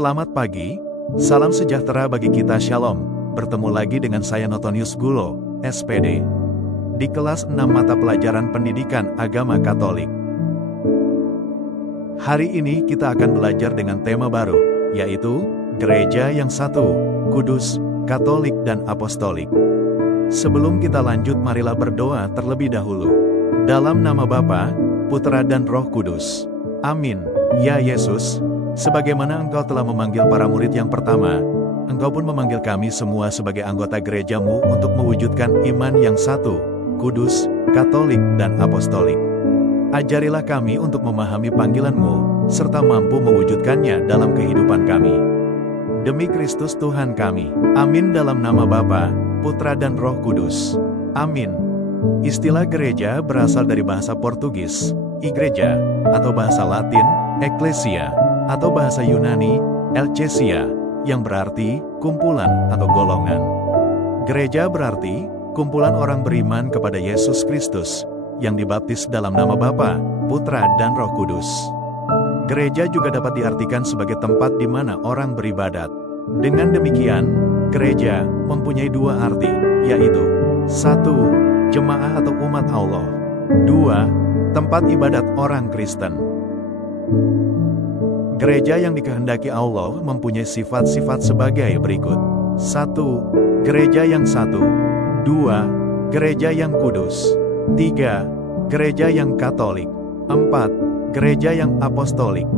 Selamat pagi, salam sejahtera bagi kita Shalom. Bertemu lagi dengan saya Notonius Gulo, SPD. Di kelas 6 mata pelajaran pendidikan agama Katolik. Hari ini kita akan belajar dengan tema baru, yaitu Gereja yang Satu, Kudus, Katolik dan Apostolik. Sebelum kita lanjut, marilah berdoa terlebih dahulu. Dalam nama Bapa, Putra dan Roh Kudus. Amin. Ya Yesus, sebagaimana Engkau telah memanggil para murid yang pertama, Engkau pun memanggil kami semua sebagai anggota gereja-Mu untuk mewujudkan iman yang satu, kudus, katolik, dan apostolik. Ajarilah kami untuk memahami panggilan-Mu, serta mampu mewujudkannya dalam kehidupan kami. Demi Kristus Tuhan kami. Amin. Dalam nama Bapa, Putra dan Roh Kudus. Amin. Istilah gereja berasal dari bahasa Portugis, igreja, atau bahasa Latin, ecclesia, atau bahasa Yunani, elchesia, yang berarti kumpulan atau golongan. Gereja berarti kumpulan orang beriman kepada Yesus Kristus, yang dibaptis dalam nama Bapa, Putra, dan Roh Kudus. Gereja juga dapat diartikan sebagai tempat di mana orang beribadat. Dengan demikian, gereja mempunyai dua arti, yaitu 1. Jemaah atau umat Allah. 2. Tempat ibadat orang Kristen. Gereja yang dikehendaki Allah mempunyai sifat-sifat sebagai berikut. 1. Gereja yang satu. 2. Gereja yang kudus. 3. Gereja yang katolik. 4. Gereja yang apostolik.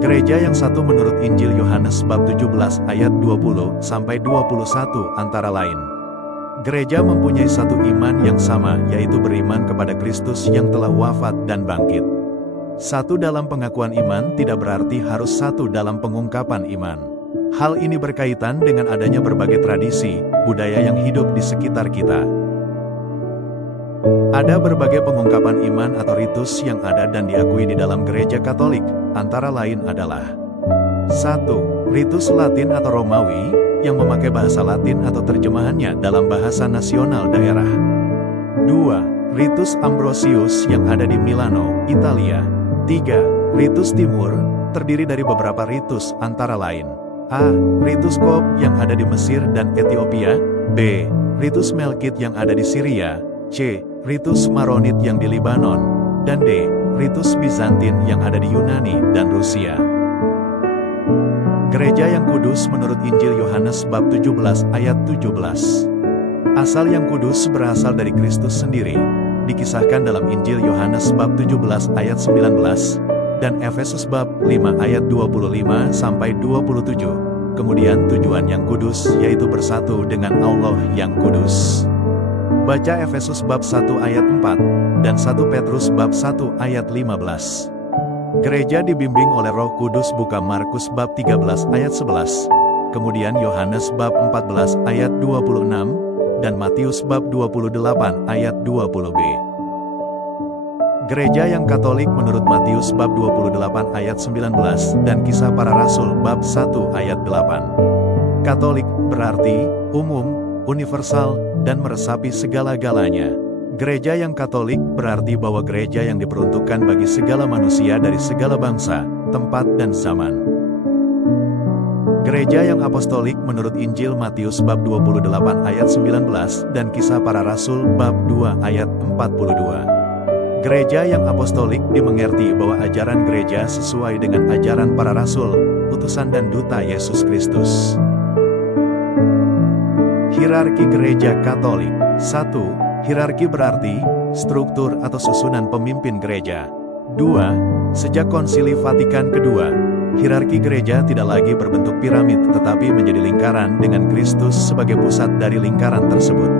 Gereja yang satu menurut Injil Yohanes bab 17 ayat 20-21 antara lain. Gereja mempunyai satu iman yang sama, yaitu beriman kepada Kristus yang telah wafat dan bangkit. Satu dalam pengakuan iman tidak berarti harus satu dalam pengungkapan iman. Hal ini berkaitan dengan adanya berbagai tradisi, budaya yang hidup di sekitar kita. Ada berbagai pengungkapan iman atau ritus yang ada dan diakui di dalam gereja Katolik, antara lain adalah 1. Ritus Latin atau Romawi, yang memakai bahasa Latin atau terjemahannya dalam bahasa nasional daerah. 2. Ritus Ambrosius yang ada di Milano, Italia. 3. Ritus Timur, terdiri dari beberapa ritus antara lain. A. Ritus Kop yang ada di Mesir dan Ethiopia. B. Ritus Melkit yang ada di Syria. C. Ritus Maronit yang di Libanon. Dan D. Ritus Bizantin yang ada di Yunani dan Rusia. Gereja yang kudus menurut Injil Yohanes bab 17 ayat 17. Asal yang kudus berasal dari Kristus sendiri. Dikisahkan dalam Injil Yohanes bab 17 ayat 19 dan Efesus bab 5 ayat 25-27. Kemudian tujuan yang kudus yaitu bersatu dengan Allah yang kudus. Baca Efesus bab 1 ayat 4 dan 1 Petrus bab 1 ayat 15. Gereja dibimbing oleh Roh Kudus, buka Markus bab 13 ayat 11. Kemudian Yohanes bab 14 ayat 26 dan Matius bab 28 ayat 20b. Gereja yang Katolik menurut Matius bab 28 ayat 19 dan Kisah Para Rasul bab 1 ayat 8. Katolik berarti umum, universal, dan meresapi segala-galanya. Gereja yang Katolik berarti bahwa gereja yang diperuntukkan bagi segala manusia dari segala bangsa, tempat, dan zaman. Gereja yang apostolik menurut Injil Matius bab 28 ayat 19 dan Kisah Para Rasul bab 2 ayat 42. Gereja yang apostolik dimengerti bahwa ajaran gereja sesuai dengan ajaran para rasul, utusan dan duta Yesus Kristus. Hierarki Gereja Katolik. 1. Hierarki berarti struktur atau susunan pemimpin gereja. 2. Sejak Konsili Vatikan kedua, hierarki gereja tidak lagi berbentuk piramid tetapi menjadi lingkaran dengan Kristus sebagai pusat dari lingkaran tersebut.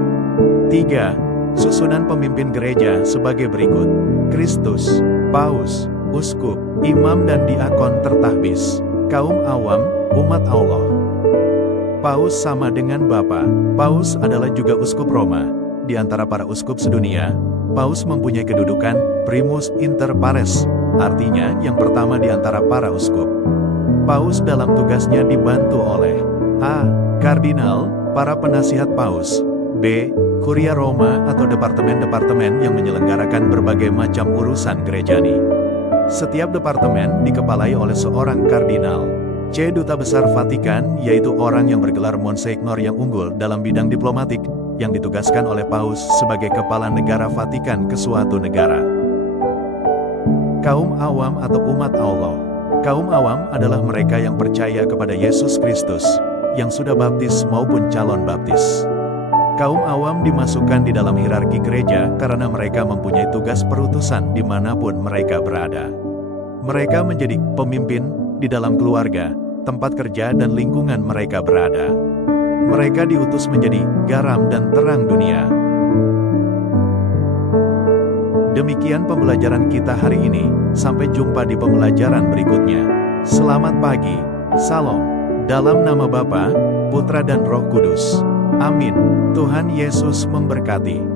3. Susunan pemimpin gereja sebagai berikut. Kristus, Paus, Uskup, Imam dan Diakon tertahbis, kaum awam, umat Allah. Paus sama dengan Bapa. Paus adalah juga Uskup Roma. Di antara para uskup sedunia, Paus mempunyai kedudukan primus inter pares, artinya yang pertama di antara para uskup. Paus dalam tugasnya dibantu oleh A. Kardinal, para penasihat Paus. B. Kuria Roma atau departemen-departemen yang menyelenggarakan berbagai macam urusan gerejani. Setiap departemen dikepalai oleh seorang kardinal. C. Duta Besar Vatikan, yaitu orang yang bergelar Monsignor yang unggul dalam bidang diplomatik, yang ditugaskan oleh Paus sebagai kepala negara Vatikan ke suatu negara. Kaum awam atau umat Allah. Kaum awam adalah mereka yang percaya kepada Yesus Kristus, yang sudah baptis maupun calon baptis. Kaum awam dimasukkan di dalam hierarki gereja karena mereka mempunyai tugas perutusan dimanapun mereka berada. Mereka menjadi pemimpin di dalam keluarga, tempat kerja dan lingkungan mereka berada. Mereka diutus menjadi garam dan terang dunia. Demikian pembelajaran kita hari ini, sampai jumpa di pembelajaran berikutnya. Selamat pagi, Salam, dalam nama Bapa, Putra dan Roh Kudus. Amin. Tuhan Yesus memberkati.